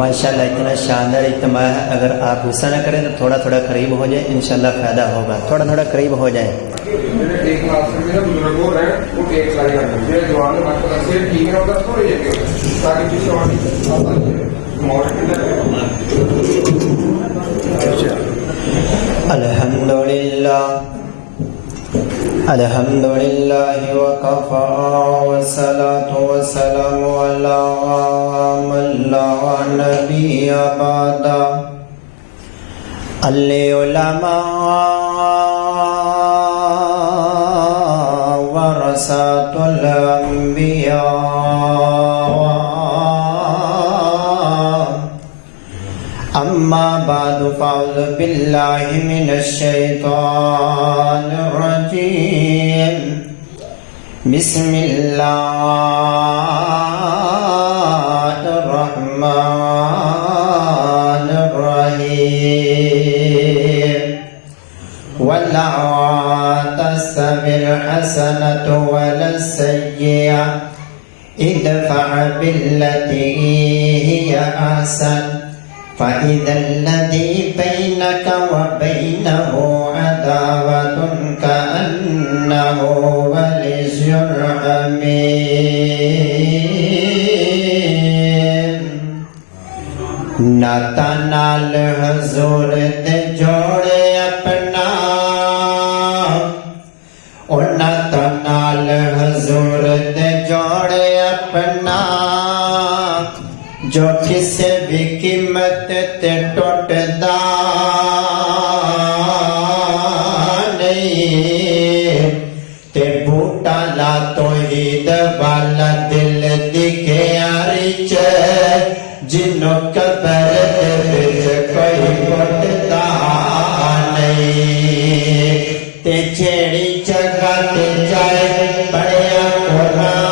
ماشاءاللہ اتنا شاندار اجتماع ہے، اگر آپ غصہ نہ کریں تو تھوڑا تھوڑا قریب ہو جائیں، انشاءاللہ فائدہ ہوگا، تھوڑا تھوڑا قریب ہو جائیں۔ ایک کلاس میں بزرگ ہو رہے ہیں وہ ایک ساری کرتے ہیں جوان سے ٹھیک ہے ہوتا تھوڑا یہ تاکہ پیچھے الحمد للہ وکفا والصلاة والسلام علی من لا نبی بعدا۔ العلماء ورثۃ الانبیاء اما بعد فاعوذ باللہ من الشیطان الرجیم بسم اللہ الرحمن الرحیم ولا تستوی الحسنة ولا السیئة ادفع بالتي هي احسن فإذا الذي بينك وبينه عداوة كأنه ولي حميم۔ نہ تنال حضور دے جوڑے اپنا اور نہ تنال حضور دے جوڑے اپنا، جو کسے بھی قیمت تے ٹوٹدا نہیں، تے بوٹا لا توحید والا دل دی کیاری چ جنوں قبر دے وچ کوئی پٹدا نہیں، تے جیڑی جگہ تے جائے پڑھیا قرآن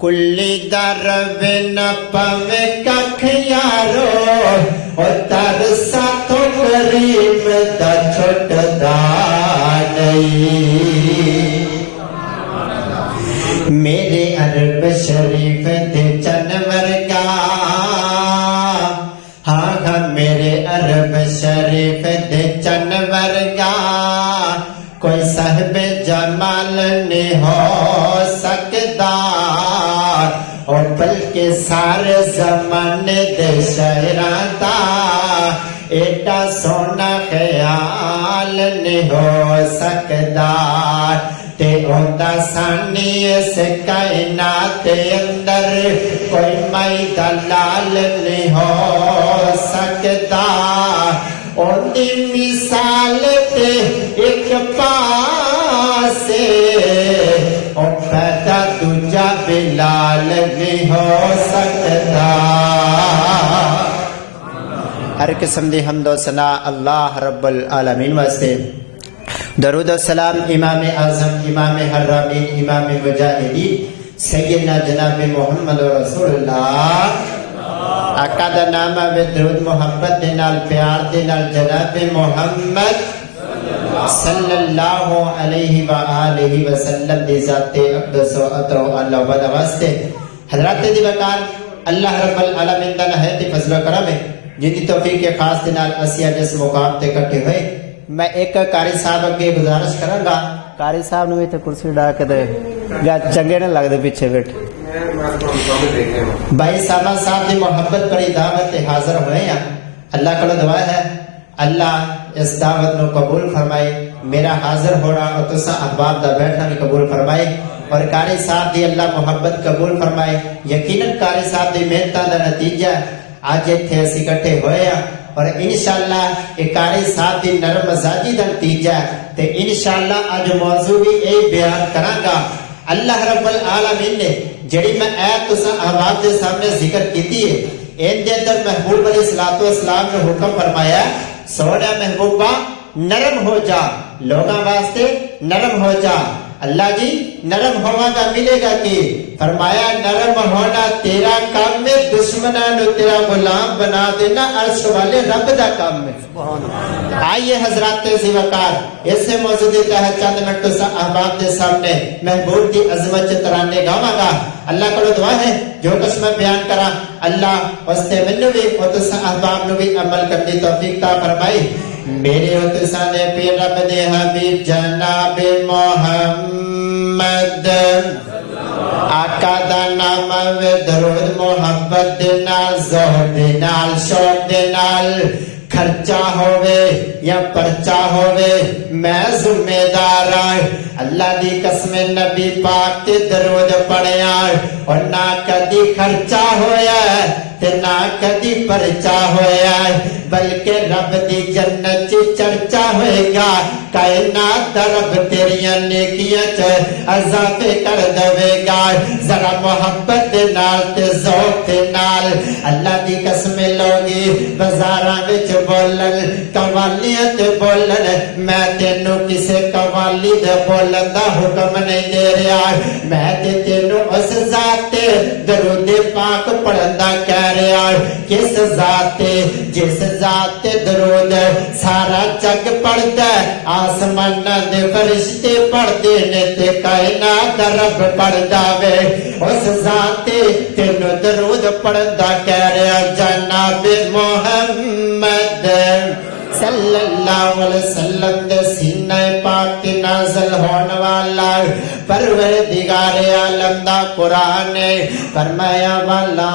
کلی در بن پوے ککھ یارو اور ترسا تو غریب دا چھٹدا نہیں۔ میرے عرب شریف دے جانور گا، ہاں ہاں میرے عرب شریف دے جانور گا، کوئی صاحب جمال نہیں ہو سکتا، اور بلکہ سارے زمانے دے شہراں دا ایڈا سونا خیال نہیں ہو سکدا، تے اوندا سانی اس کائنات اندر کوئی مائی دلال نہیں ہو سکدا، اوندی مثال تے ایک پاسے اور پیدا دوجا بلال نہیں ہو سکتا۔ ہر قسم دی حمد و ثنا اللہ رب العالمین واسطے، درود و سلام امام اعظم امام حرامین امام مجاہدین سیدنا جناب محمد رسول اللہ، آقا دا نام ہے درود محبت دے نال پیار دے نال جناب محمد صلی اللہ علیہ وآلہ وسلم دی ذات اقدس و اطر و اللہ و واسطے۔ حضرات دی وقار اللہ رب العالمین دا نہایت فضل و کرم ہے، جن دی توفیق کے خاص دے نال اسیا جس مقام تے کٹھے ہوئے۔ میں ایک قاری صاحب اگے گزارش کراں گا، قاری صاحب نے تے کرسی ڈا کے دے گا چنگے نہ لگدے پیچھے بیٹھ۔ بھائی صاحب دی محبت بڑی دعوت حاضر ہوئے ہیں، اللہ کو دعا ہے اللہ اس دعوت نو قبول فرمائے، میرا حاضر ہونا اور تسا احباب دا بیٹھنا بھی قبول فرمائے، اور قاری صاحب دی اللہ محبت قبول فرمائے۔ یقیناً قاری صاحب دی محنت دا نتیجہ آج اتنے اسی کٹھے ہوئے ہیں، اور انشاءاللہ ایک قاری صاحب دی نرم مزاجی دا نتیجہ تے انشاءاللہ آج موضوع بھی اے بیان کراں گا۔ اللہ رب العالمین نے جڑی میں ایت تسا احباب دے سامنے ذکر کیتی ہے، ان دے اندر محبوب علیہ الصلوۃ والسلام نے حکم فرمایا سونے محبوبہ نرم ہو جا، لوگاں واسطے نرم ہو جا۔ اللہ جی نرم ہوا گا ملے گا کی؟ فرمایا نرم ہونا تیرا کام میں، دشمنان تیرا غلام بنا دینا عرش والے رب دا کام میں۔ آئیے حضرات سی وقار اسے موضوع تحت چند منٹ احباب کے سامنے محبوب کی عظمت ترانے گاواں گا۔ اللہ کو دعا ہے جو قسم بیان کرا اللہ واسطے منو بھی اور تس احباب نو بھی عمل کرنے توفیق عطا فرمائی۔ میرے اتسان پیر رب دے حبیب جناب محمد آقا دا نام وے درود محبت دے نال زہد دے نال شوق دے نال خرچہ ہوئے یا پرچہ ہوئے میں ذمہ دار آئے۔ اللہ دی قسم نبی پاک تے درود پڑھیا اور نہ کدی خرچہ ہویا تے نہ کدی پرچہ ہویا بلکہ رب دی جنت چ چرچا ہوئے گا۔ کائنات دا رب تیریاں نیکیاں چ اضافے کر دے گا۔ ذرا محبت دے نال تے ذوق دے نال اللہ دی قسم لوگی بازاراں وچ بولن قوالیاں تے بولن، میں تینوں کسے قوالی دے بولن دا حکم نہیں دے رہا، میں تے تینوں اس ذات تے درود پاک پڑھن دا کہہ رہا۔ کس ذات تے؟ جس ذات تے درود سارا جگ پڑھدا ہے، آسمان دے فرشتے پڑھدے نے تے کائنات دا رب پڑھدا وے، اس ذات تے تینوں درود پڑھن دا کہہ رہا جناب محمد صلی اللہ علیہ وسلم دے سینہ پاک کی نازل ہون والا پروردگار عالم دا قرآن فرمایا والا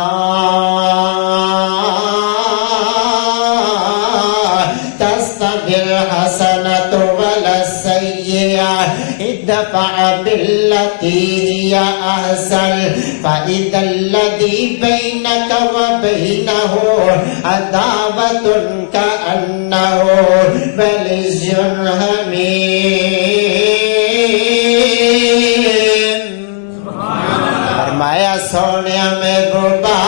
تستوی الحسنۃ ولا السیئۃ ادفع بالتی ہی احسن فاذا الذی بینک وبینہ عداوۃ کأنہ ولی حمیم۔ فرمایا سونیا میں گوبا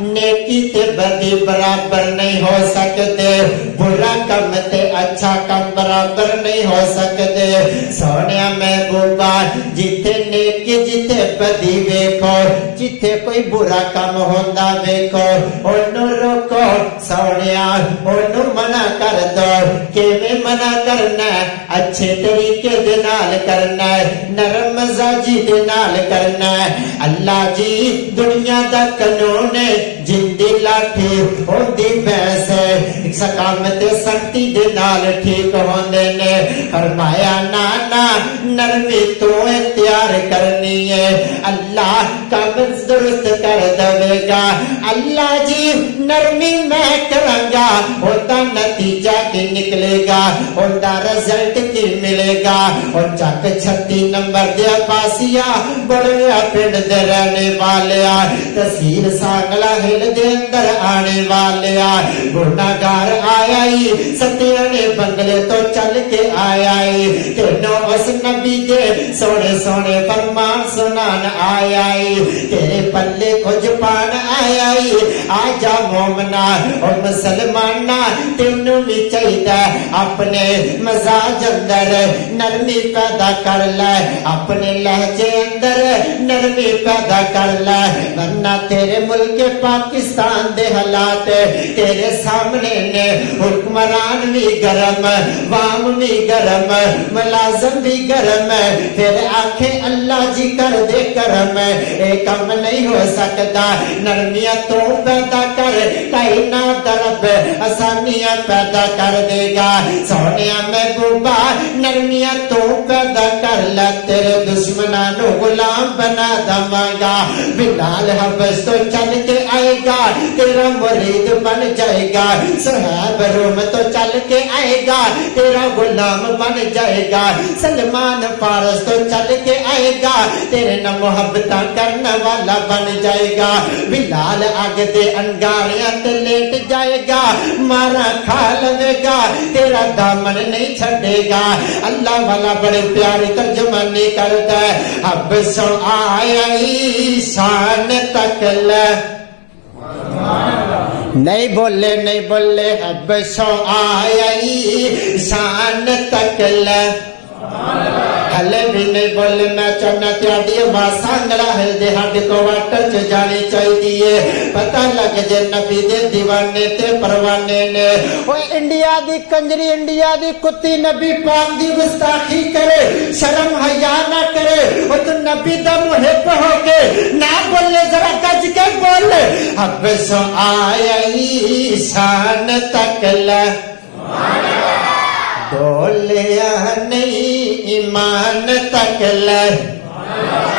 نیکی تے بدی برابر نہیں ہو سکتے، برا کم تے اچھا کم برابر نہیں ہو سکتے۔ سونیا میں گوبا جتے نیکی جتے بدی ویکھو، جتے کوئی برا کم ہوندا ویکھو انہوں روکو۔ سونیا انہوں منع کر دو۔ کیویں منع کرنا ہے؟ اچھے طریقے دے نال کرنا ہے، نرم مزاجی دے نال کرنا ہے۔ اللہ جی دنیا دا قانون ہے جن دی لاٹھی ہوندی بھینس ہے، سقامت سختی دے نال ٹھیک ہوندے نے۔ فرمایا نانا نرمی تو اختیار کرنی ہے، اللہ کام درست کر دے گا۔ اللہ جی نرمی میں کراں گا، اوندا نتیجہ کی نکلے گا، اوندا رزلٹ کی ملے گا۔ اور چک 36 نمبر دیا پاسیا بڑیا پنڈ دے رہنے والے تحصیل سانگلا ہل دے اندر آنے والے گناہگار آیا ہی ستیانے بنگلے تو چل کے آیا ہی تینوں اس نبی دے سونے سونے فرمان سنان آیا ہی تیرے پلے کچھ پان آیا ہی۔ آجا مومنا اور مسلمانا تینوں بھی چاہیے اپنے مزاج اندر نرمی پیدا کر لے، اپنے لہجے اندر نرمی پیدا کر لے، ورنہ تیرے ملک پاکستان دے حالات تیرے سامنے نے۔ حکمران بھی گرم، عوام بھی گرم، ملازم بھی گرم، پھر آنکھیں اللہ جی کر دے کرم، ایک کم نہیں ہو سکتا۔ نرمیاں تو پیدا کر، کائنات رب آسانیاں پیدا کر دے گا۔ سونیا محبوبہ نرمیاں تو پیدا کر لے، تیرے دشمنانو غلام بنا دواں گا۔ بلال حبش تو چل کے آئے گا، تیرا مرید بن جائے گا۔ صہیب روم تو چل کے آئے گا، تیرا غلام بن جائے گا۔ سلمان فارس تو چل کے آئے گا، تیرے نہ محبتاں کرنے والا بن جائے گا۔ بلال آگ دے انگاریاں تے لیٹ جائے گا، مارا کھا لگے گا، تیرا دامن نہیں چھڑے گا۔ اللہ والا بڑے پیاری ترجمانی کرتا ہے، حبشوں آیا ہی شان تک لے نہیں بولے حبشوں آئی شان تک لے ہلے بھی نہیں بولے میں چاہنا تیاری واسانگڑا ہے دہاڑ کو واٹر چ جانی چاہیے پتہ لگ جے نبی دے دیوانے تے پروانے نے وہ انڈیا دی کنجری انڈیا دی کتی نبی پاک دی گستاخی کرے شرم حیا نہ کرے وہ تو نبی دا محب ہو کے نہ بولے ذرا گج کے بولے حبشوں آئی شان تک لے بولیا نہیں ایمان تک لے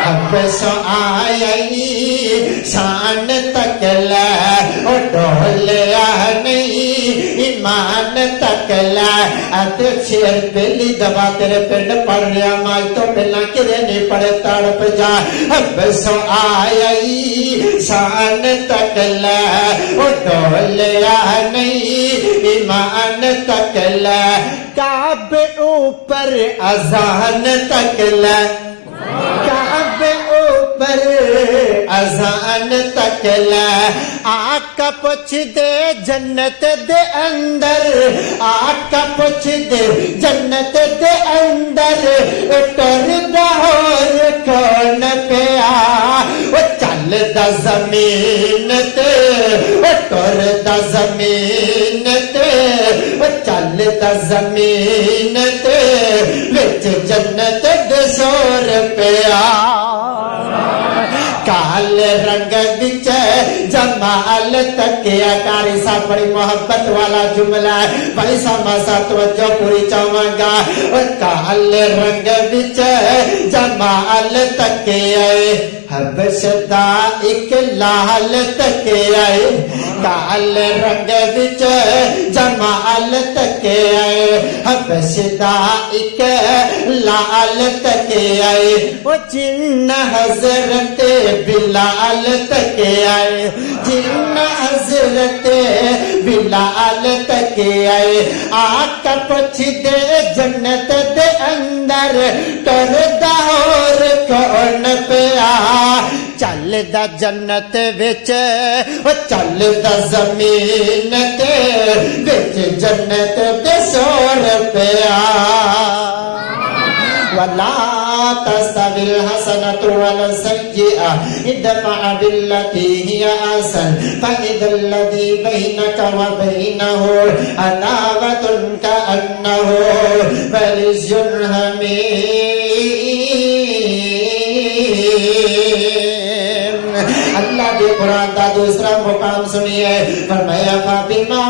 حبشوں آئی شان تک لے او ڈولیا نہیں ایمان تک لے ات شیر پہلی دفعہ تیرے پنڈ پڑھ رہا ماج تو پہلا کرے نہیں پڑے تڑپ جا حبشوں آئی شان تک لے او ڈولیا نہیں ایمان تک لے کعبے اوپر اذان تک لے کعبے اوپر اذان تک لے آقا پوچھ دے جنت دے اندر آقا پوچھ دے جنت دے اندر ٹر دا اور کون پیا وہ چل دا زمین تے ٹر دا زمین تے چل دا زمین تے وچ جنت دے سور پیا کال رنگ بچ جمال تکیا کاری سا بڑی محبت والا جملہ ہے بڑی سا توجہ پوری چاہوں گا کال رنگ بچ جمال تکیا حبش دا ایک لال تکیا کال رنگ بچ جمال تکیا حبش دا ایک لال تکیا وہ جن حضرت بلال تک آئے جن حضرت بلال تک آئے آقا پوچھ دے جنت دے اندر ٹر دا اور کون پیا چل دا جنت وچ چل دا زمین تے وچ جنت دے سور پیا ولا تستوي الحسنة ولا السيئة ادفع بالتي هي أحسن فإذا الذي بينك وبينه عداوة كأنه ولي حميم اللہ کے قرآن کا دوسرا مقام سنیے فرمایا فبما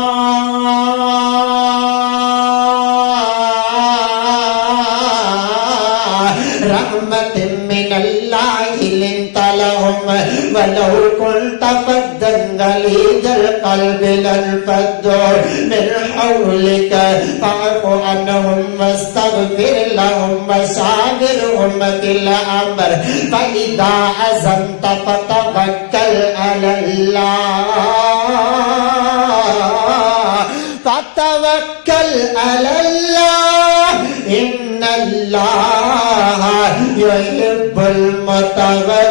رحمت من اللہ لنت لهم ولو كنت فظا غليظ القلب لانفضوا من حولك فاعف عنهم واستغفر لهم وشاورهم في الأمر فإذا عزمت فتوكل على الله فتوكل على الله إن الله يحب المتوكلين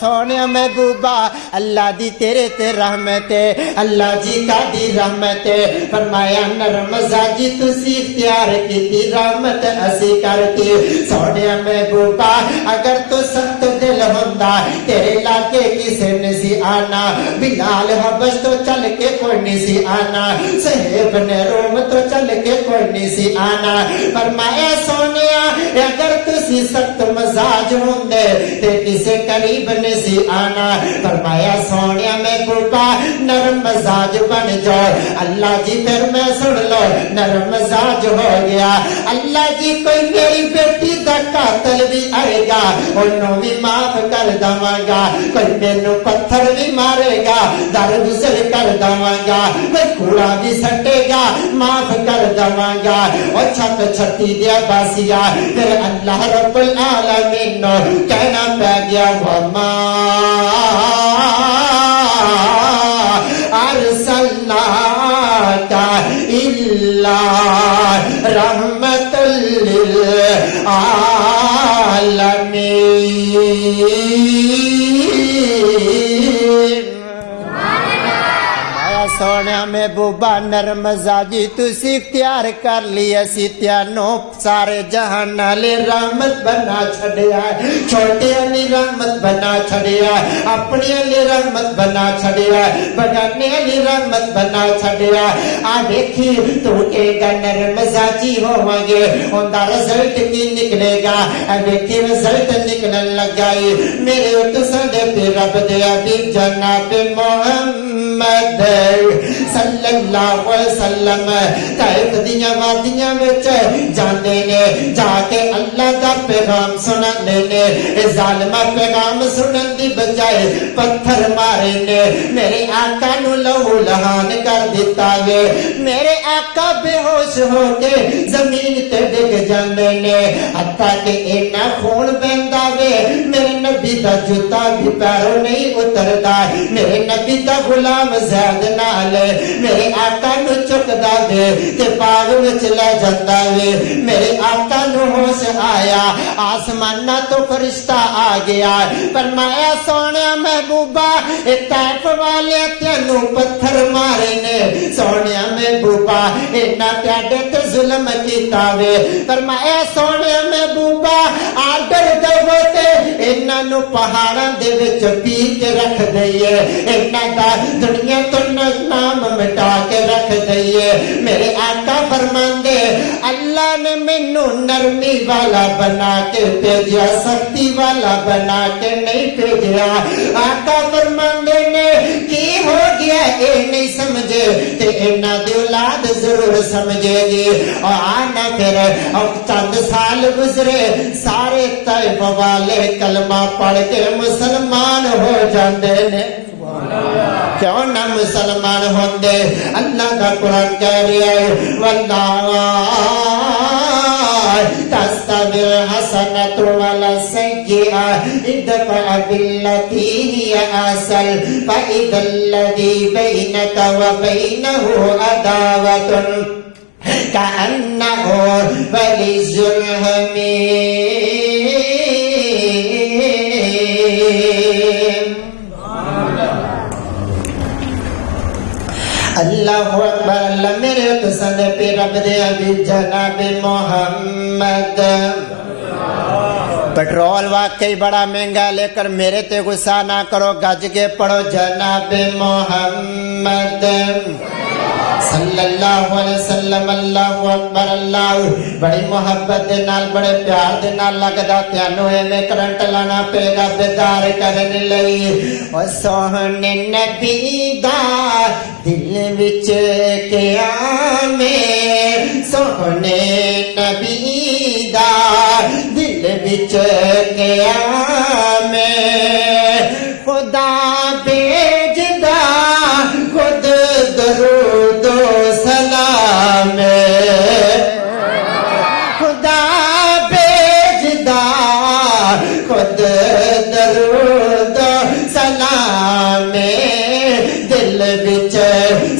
سونے محبوبہ اللہ دی تیرے تے رحمت ہے اللہ جی کا دی رحمت ہے فرمایا نرم مزاجی تسی اختیار کی دی رحمت اسی کرتی سونے محبوبہ اگر تو سخت دل ہوندا تیرے لاکے کسے نسی آنا بلال حبش تو چل کے کوئی نسی آنا صہیب نے روم تو چل کے کوئی نسی آنا فرمایا سونیا اگر تسی سخت مزاج ہوندے تے کسے قریب نسی آنا فرمایا سونیا میں بوبا نرم مزاج بن جاؤ اللہ جی پھر میں سن لو نرم مزاج ہو گیا اللہ جی کوئی میری بیٹی دا قاتل بھی آئے گا انہوں بھی معاف کر دواں گا کوئی مینوں پتھر بھی مارے گا درگزر کر دواں گا کوئی کوڑا بھی سٹے گا معاف کر دواں گا اور چھت چھتی دیا باسیا پھر اللہ رب العالمین نو کہنا پہ گیا وما ارسلناک الا رحمت للعالمین سونے محبوبہ نرم مزاجی تسی اختیار کر لی اسی تیانوں سارے جہان نالے رحمت بنا چھڑیا چھوٹے علی رحمت بنا چھڑیا اپنی علی رحمت بنا چھڑیا بگانے علی رحمت بنا چھڑیا آ دیکھی تو ایک نرم مزاجی ہوں گے ان دا رزلٹ کی نکلے گا دیکھی رزلٹ نکلن لگائی میرے اتسادے پہ رب دے حبیب جناب محمد صلی اللہ علیہ وسلم طائف دیاں وادیاں وچ جاندے نے جا کے اللہ دا پیغام سناندے نے ظالمہ پیغام سنن دی بجائے پتھر مارے نے میرے آقا نو لہو لہان کر دیتا ہے میرے آقا بے ہوش ہو کے زمین تے ڈگ جاندے نے حتیٰ کہ اینا خون بہندا وے میرے نبی دا جوتا بھی پیروں نہیں اتردا میرے نبی دا غلام زید نال میرے آقا نو چکدا وے تے باغ وچ لے جاندا وے میرے آقا نو ہوش آیا آسمانہ تو فرشتہ آ گیا فرمایا سونیا محبوبہ اے طائف والے تینوں پتھر مارے نے سونیا محبوبہ اینا پیاڈے تے ظلم کیتا وے فرمایا سونیا محبوبہ آڈر دے تے اینا نو پہاڑاں دے وچ پی کے رکھ دئیے اینا دا دنیا تو نام مٹا کے رکھ دئیے میرے آقا فرماندے اللہ نے مینوں نرمی والا بنا کے بھیجا سختی والا بنا کے نہیں بھیجا آقا فرماندے نے کی ہو گیا اے نہیں سمجھے تے اینا دی اولاد ضرور سمجھے گی اور آنا پھر چند سال گزرے سارے طائف والے کلمہ پڑھ کے مسلمان ہو جاندے نے کیوں نہ مسلمان ہوندے اللہ کا قرآن کہہ رہا ہے واللہ تستوی الحسنۃ ولا السیئۃ ادفع بالتی هی احسن فاذا الذی بینک وبینہ عداوۃ کأنہ ولیٌ حمیم اللہ اکبر اللہ میرے پسند پہ رب دے حبیب جناب محمد پیٹرول واقعی بڑا مہنگا لیکن میرے تے غصہ نہ کرو گج کے پڑھو جناب محمد صلی اللہ علیہ وسلم اللہ اکبر اللہ بڑی محبت دے نال بڑے پیار دے نال لگدا تینوں ایویں کرنٹ لانا پے گا بیدار کرن لئی او سوہنے نبی دا دل وچ قیام سوہنے نبی دا دل وچ قیام خدا بھیجدا خود درود و سلام خدا بھیجدا خود درود و سلام دل وچ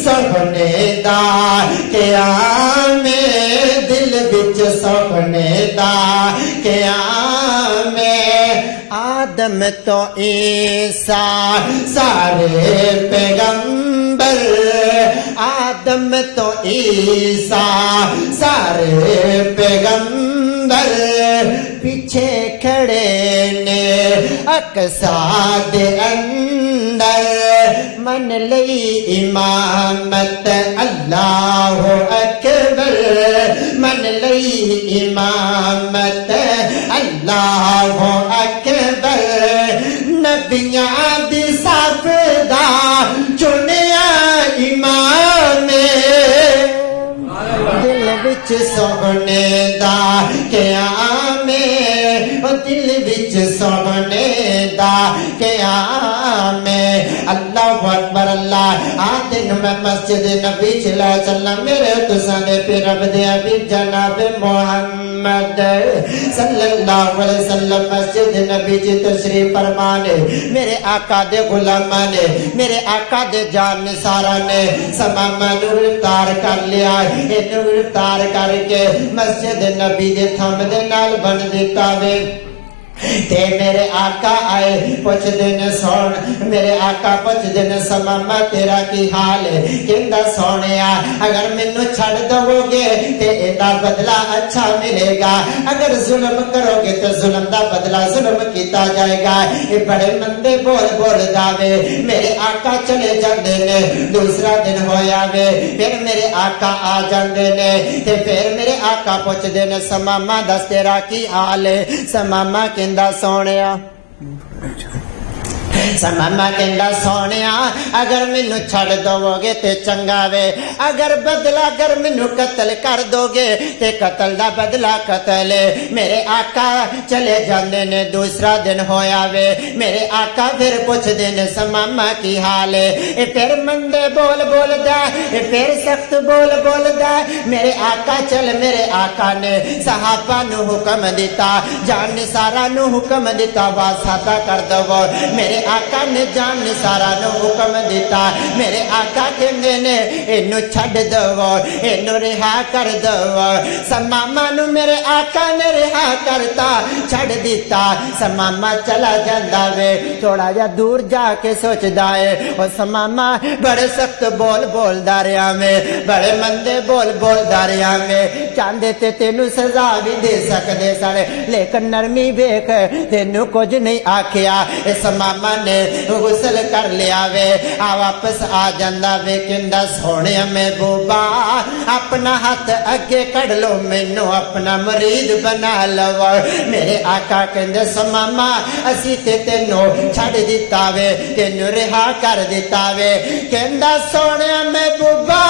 سونے دا قیام دل وچ سونے دا قیام آدم تو عیسیٰ سارے پیغمبر آدم تو عیسیٰ سارے پیغمبر پیچھے کھڑے نے اقصیٰ دے اندر من لئی امامت اللہ اکبر من لئی امامت اللہ اکبر نبیاں دی صف دا چنیا امام دل وچ سونے دا قیام دل وچ سونے دا قیام اللہ اکبر اللہ آدن میں مسجد نبی چلا چلا میرے تسانے پہ رب دے حبیب جناب محمد صلی اللہ علیہ وسلم مسجد نبی جی تشریف فرمانے میرے آقا دے غلامان میرے آقا دے جان نثارہ نے سمامہ نور افطار کر لیا انہوں افطار کر کے مسجد نبی دے تھم دے نال بن دیتا وے تے میرے آقا آئے پوچھ دن سون میرے آقا پوچھ دن سماما تیرا کی حال ہے کہندا سونیا اگر مینوں چھڑ دو گے تے ایدا بدلہ اچھا ملے گا اگر ظلم کرو گے تو ظلم دا بدلہ ظلم کیتا جائے گا یہ بڑے مندے بول داوے میرے آقا چلے جاندے نے دوسرا دن ہویا وے پھر میرے آقا آ جاندے نے تے پھر میرے آقا پوچھ دن سماما دس تیرا کی حال ہے سماما کہندا سونیا سماما کہندا سونیا اگر مینوں چھڑ دو گے تے چنگا وے اگر بدلہ اگر مینوں قتل کر دو گے تے قتل دا بدلہ قتل ہے میرے آقا چلے جاندے نے دوسرا دن ہویا وے میرے آقا پھر پوچھ دے نے سماما کی حال ہے اے پھر مندے بول دا اے پھر سخت بول دا میرے آقا چل میرے آقا نے صحابہ نو حکم دیتا جان نثارا نو حکم دیتا واسطہ کر دو میرے آقا نے جان نثارا نو حکم دیتا میرے آقا کہندے نے اینو چھڑ دو اینو رہا کر دو سماما نو میرے آقا نے رہا کرتا چھڑ دیتا سماما چلا جاندا وے تھوڑا جا دور جا کے سوچدا ہے او سماما بڑے سخت بول داریا میں بڑے مندے بول داریا میں چاندے تے تینو سزا بھی دے سکدے سارے لیکن نرمی ویکھ تینو کچھ نہیں آکھیا اے سماما نے غسل کر لیا وے واپس آ جاندا وے کہندا سونے محبوبا اپنا ہاتھ اگے کڑ لو مینوں اپنا مرید بنا لو میرے آقا کہندے سماما اسی تے تینوں چھڑ دیتا وے تینوں رہا کر دیتا وے کہندا سونے محبوبا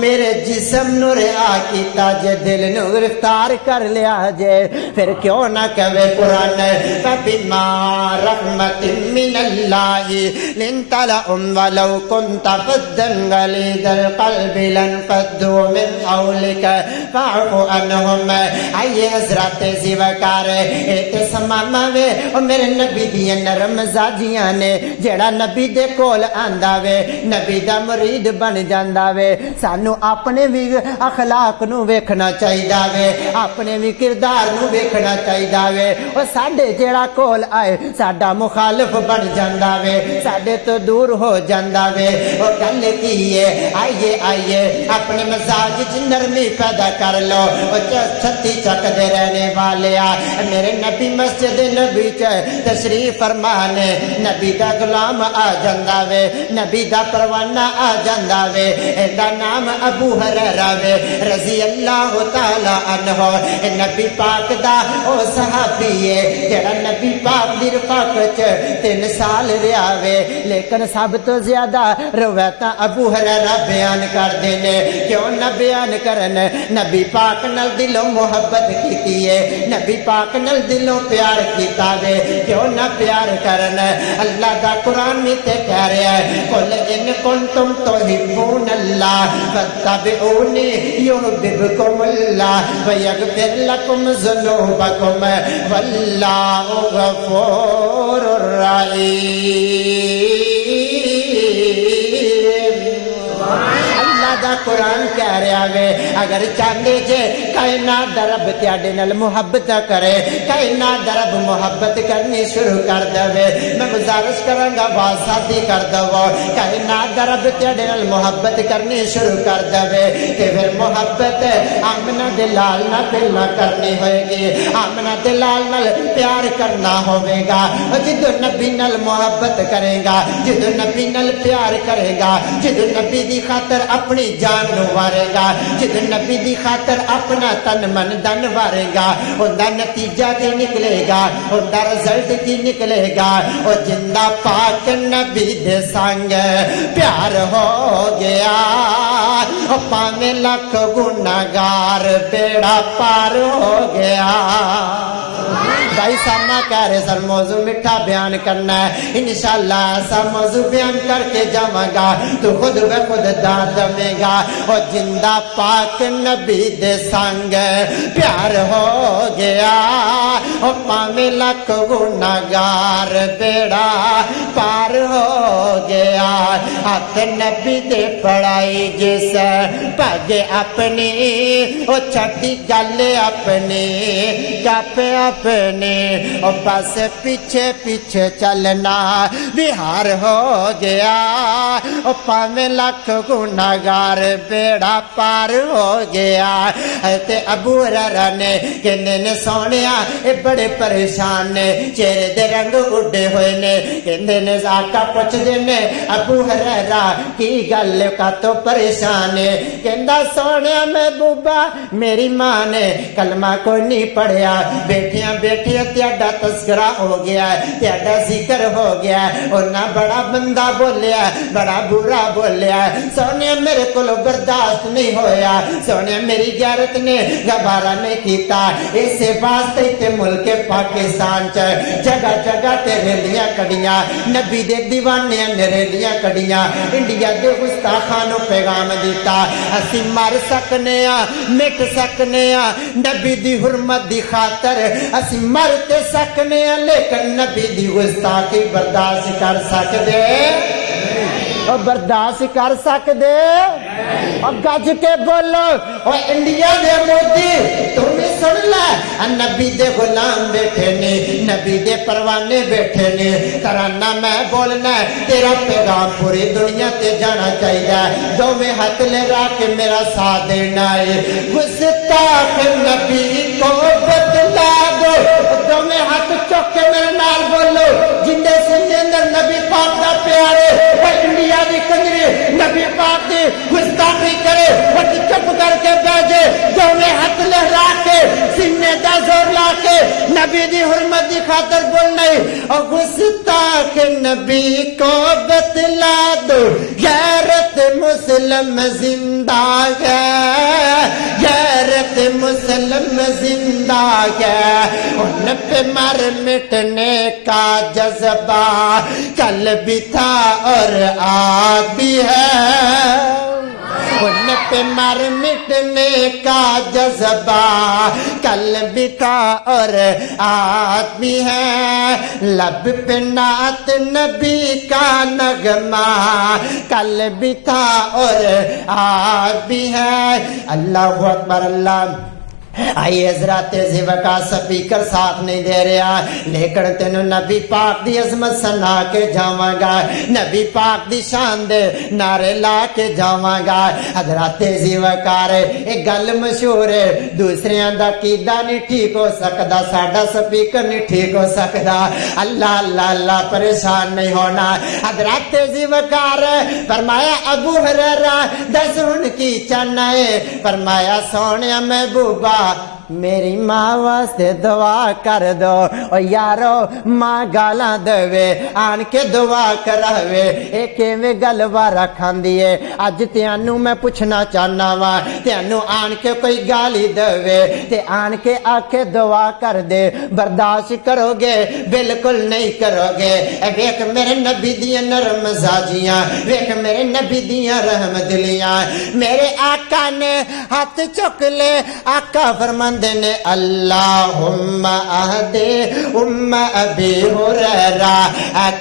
میرے جسم نو رہا کیتا جے دل نو گرفتار کر لیا جے پھر کیوں نہ کہے قرآن فبما رحمت من اللہ لنت لهم ولو كنت فظا غليظ القلب لانفضوا من حولك فاعف عنهم اے حضرت زیوکار تے سماما وے او میرے نبی دی نرم زادیاں نے جڑا نبی دے کول آندا وے نبی دا مرید بن جاندا وے سانو اپنے بھی اخلاق نو ویکھنا چاہیدا وے اپنے بھی کردار نو ویکھنا چاہیدا وے او ساڈے جڑا کول آئے ساڈا مخالف بن جاندا وے ساڈے تو دور ہو جاندا وے او گل کی ہے آئیے اپنے مزاج وچ نرمی پیدا کر لو او چھتی چک دے رہنے والے میرے نبی مسجد نبی چ تشریف فرمانے نبی دا غلام آ جاندا وے نبی دا پروانہ آ جاندا وے ایندا نام ابو ہریرہ وے رضی اللہ تعالی عنہ نبی پاک دا او صحابی ہے جڑا نبی پاک دی رفاقت چ 3 سال رہیا وے لیکن سب تو زیادہ روایتاں ابو ہریرہ بیان کردے نے کیوں نہ بیان کرن نبی پاک نال دلوں محبت کیتی ہے نبی پاک نال دلوں پیار کیتا وے کیوں نہ پیار کرن اللہ دا قرآن میں تے کہہ رہا ہے قل ان کنتم تحبون اللہ فاتبعونی یحببکم اللہ ویغفر لکم ذنوبکم واللہ غفور الرحیم دا قرآن کہہ رہا وے اگر چاہتے جے کائنات دا رب تیاڈے نال محبت کرے کائنات دا رب محبت کرنی شروع کر دے میں گزارش کراں گا واسطی کر دو کائنات دا رب تیاڈے نال محبت کرنی شروع کر دے تے پھر محبت آمنہ دے لال نال پہلا کرنی ہوئے گی آمنہ دے لال نال پیار کرنا ہوئے گا جدو نبی نال محبت کرے گا جدو نبی نال پیار کرے گا جدو نبی دی خاطر اپنی جان نو وارے گا جد نبی دی خاطر اپنا تن من دن وارے گا اوندا نتیجہ کی نکلے گا اوندا رزلٹ کی نکلے گا او جندہ پاک نبی دے سنگ پیار ہو گیا او پاویں لکھ گناہگار بیڑا پار ہو گیا بھائی سامنا کہہ رہے سر موضوع مٹھا بیان کرنا ہے انشاءاللہ ایسا موضوع بیان کر کے جاواں گا تو خود بے خود دار دمے گا اور زندہ پاک نبی دے سنگ پیار ہو گیا اور پاویں لکھ گناہگار بیڑا پار ہو گیا ہاتھ نبی دے پڑائی جس پگ اپنی او چھٹی گل اپنی گپ اپنی نے اور بس پیچھے پیچھے چلنا بہار ہو گیا اور پاویں لاکھ گناہگار بیڑا پار ہو گیا تے ابو ہریرہ نے کہندے نے سونیا اے بڑے پریشان نے چہرے دے رنگ اڈے ہوئے نے کہندے نے آقا پوچھ دے نے ابو ہریرہ کی گل کا تو پریشان ہے کہندا سونیا محبوبہ میری ماں نے کلمہ کوئی نہیں پڑھیا بیٹھیاں بیٹھیاں تیاڈا تذکرہ ہو گیا تیاڈا ذکر ہو گیا انہاں بڑا بندہ بولیا بڑا برا بولیا سونیا میرے کو برداشت نہیں ہویا سونیا میری غیرت نے گوارا نہیں کیتا اسے واسطے تے ملک پاکستان چ جگہ جگہ تے ریلیاں کڈیاں نبی دے دیوانیاں نے ریلیاں کڈیاں انڈیا دے گستاخاں نو پیغام دیتا اسی مر سکنے ہاں مٹ سکنے ہاں نبی دی حرمت دی خاطر اسی مر تے سکنے ہاں لیکن نبی دی گستاخی برداشت کر سکدے اور برداشت کر سکدے اور گج کے بولو اور انڈیا دے مودی تمہیں سن لے نبی دے غلام بیٹھے نے نبی دے پروانے بیٹھے نے ترانہ میں بولنا تیرا پیغام پوری دنیا تے جانا چاہیے دو میں ہاتھ لے را کے میرا ساتھ دینا ہے گستاخ نبی کو بدلا دو دو میں ہاتھ چوک کے میرے نال بولو جندے سن اندر نبی پاک دا پیارے انڈیا دی کنجری نبی پاک دی گستاخی کرے وقت چپ کر کے بیجے دونوں ہاتھ لہرا کے سینے دا زور لا کے نبی دی حرمت دی خاطر بولنا اور گستاخ نبی کو بتلا دو غیرت مسلم زندہ ہے غیرت مسلم زندہ ہے ان پہ مر مٹنے کا جذبہ کل بھی تھا اور آج بھی ہے ان پہ مر مٹنے کا جذبہ کل بھی تھا اور آج بھی ہے لب پہ نعت نبی کا نغمہ کل بھی تھا اور آج بھی ہے اللہ اکبر اللہ آئیے حضرات زیوکا سپیکر ساتھ نہیں دے رہا لیکن تینوں نبی پاک دی عظمت سنا کے جاواں گا نبی پاک دی شان دے نعرے لا کے جاواں گا حضرات زیوکار ایک گل مشہور ہے دوسریاں دا قیدہ نہیں ٹھیک ہو سکدا ساڈا سپیکر نہیں ٹھیک ہو سکدا اللہ اللہ اللہ پریشان نہیں ہونا حضرات زیوکار فرمایا ابو ہریرہ دس ہن کی چاہنا ہے فرمایا سونیا محبوبہ میری ماں واسطے دعا کر دو اور یارو ماں گالاں دے آن کے دعا کراوے اے کیویں گل وارا کھاندی ہے اج تینوں میں پوچھنا چاہنا وا تینوں آن کے کوئی گالی دے تے آن کے آکھے دعا کر دے برداشت کرو گے بالکل نہیں کرو گے ویکھ میرے نبی دیاں نرم مزاجیاں ویکھ میرے نبی دیاں رحم دلیاں میرے آقا نے ہاتھ چک لے آقا فرمان نے اللہم اہدی ابی ہریرہ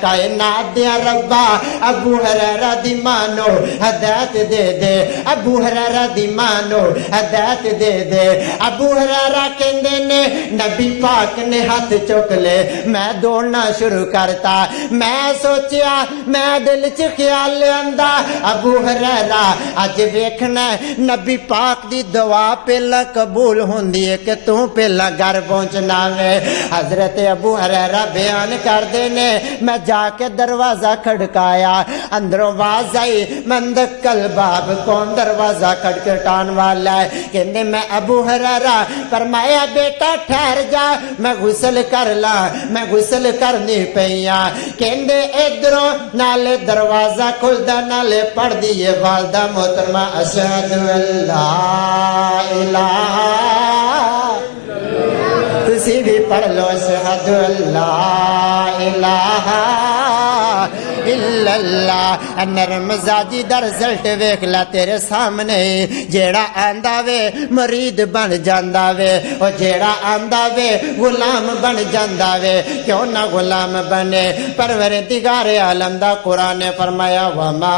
کائنات دیا ربا ابو ہریرہ دی مانو ہدایت دے دے ابو ہریرہ دی مانو ہدایت دے دے ابو ہریرہ کہندے نے نبی پاک نے ہاتھ چک لے میں دوڑنا شروع کرتا میں سوچیا میں دل چ خیال لیندا ابو ہریرہ اج ویکھنا نبی پاک دی دعا پہلا قبول ہوندی کہ تو پہلا گھر پہنچنا میں حضرت ابو ہریرہ بیان کر دینے میں جا کے دروازہ کھڑکایا اندروں آواز آئی من دکل باب کون دروازہ کھڑکٹان والا ہے کہندے میں ابو ہریرہ فرمایا بیٹا ٹھہر جا میں غسل کر لا میں غسل کرنی پئیاں کہندے ادھروں نالے دروازہ کھلدا نالے پڑھ دیے والدہ محترمہ اشہد اللہ الہ تسی بھی پڑھ لو اشہد اللہ الہ الا اللہ نرم مزاجی دا رزلٹ ویکھ لا تیرے سامنے جیڑا آندا وے مرید بن جاندا وے او جیڑا آندا وے غلام بن جاندا وے کیوں نہ غلام بنے پروردگار عالم دا قرآن نے فرمایا وما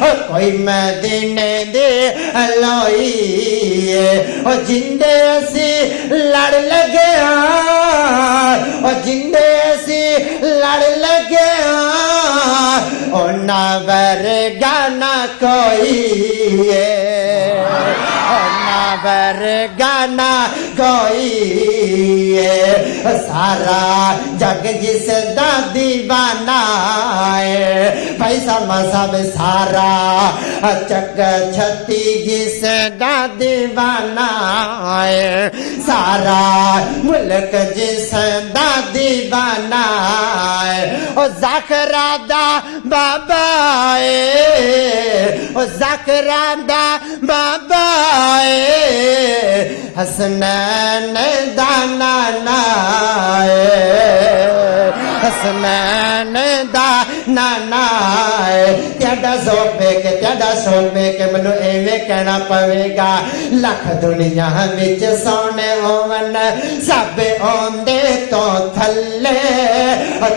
کوئی مدینے دے لوئی جندے اسی لڑ لگے جندے اسی لڑ لگے اونا ورگا نہ کوئی اونا ورگا نہ کوئی سارا جگ جس دا دیوانہ ہے بھائی صاحب سارا چک چھتی جس دا دیوانہ ہے سارا ملک جس دا دیوانہ ہے او زاکرہ دا بابا ہے او زاکرہ دا بابا ہے حسنین دا نانا حسنین دا نانا تیڈا سوپے کے منو ایویں کہنا پوے گا لکھ دنیا وچ سونے ہون سب اوندے تو تھلے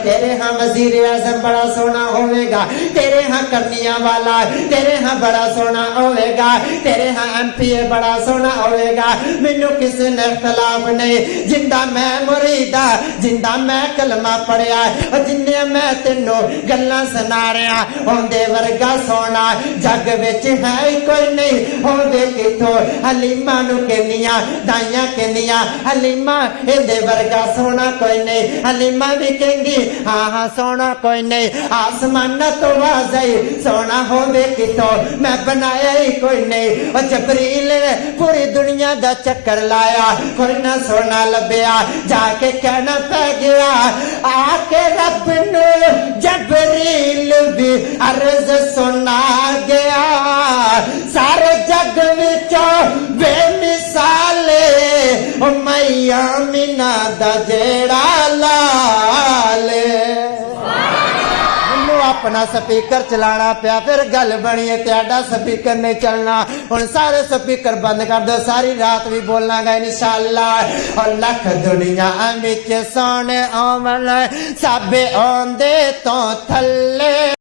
تیرے ہاں وزیر اعظم بڑا سونا ہوئے گا تیرے ہاں کرنیاں والا تیرے ہاں بڑا سونا ہوئے گا تیرے ہاں ایم پی اے بڑا سونا ہوئے گا مینوں کسی نے اختلاف نہیں جندہ میں مریدہ جندہ میں کلمہ پڑھیا جندے میں تینوں گلاں سنا رہا ہوندے ورگا سونا جگ وچ ہے کوئی نہیں ہوندے کتھوں حلیمہ نو کہنیاں دائیاں کہنیاں حلیمہ ایندے ورگا سونا کوئی نہیں حلیمہ بھی کہیں گی ہاں سونا کوئی نہیں آسمان تو واضح سونا ہوندے کتھوں میں بنایا ہی کوئی نہیں اور جبریل نے پوری دنیا دا چکر لایا کوئی نہ سونا لبیا جا کے کہنا پہ گیا آ کے رب نو جبریل بھی عرض سنا گیا سارے جگ وچوں بے مثالے میاں مینا دا جیڑا لالے اپنا سپیکر چلانا پیا پھر گل بنی ہے تیڈا سپیکر نہیں چلنا ہن سارے سپیکر بند کر دو ساری رات بھی بولنا گا انشاءاللہ اور لکھ دنیا وچ سونے آون سب اوندے تو تھلے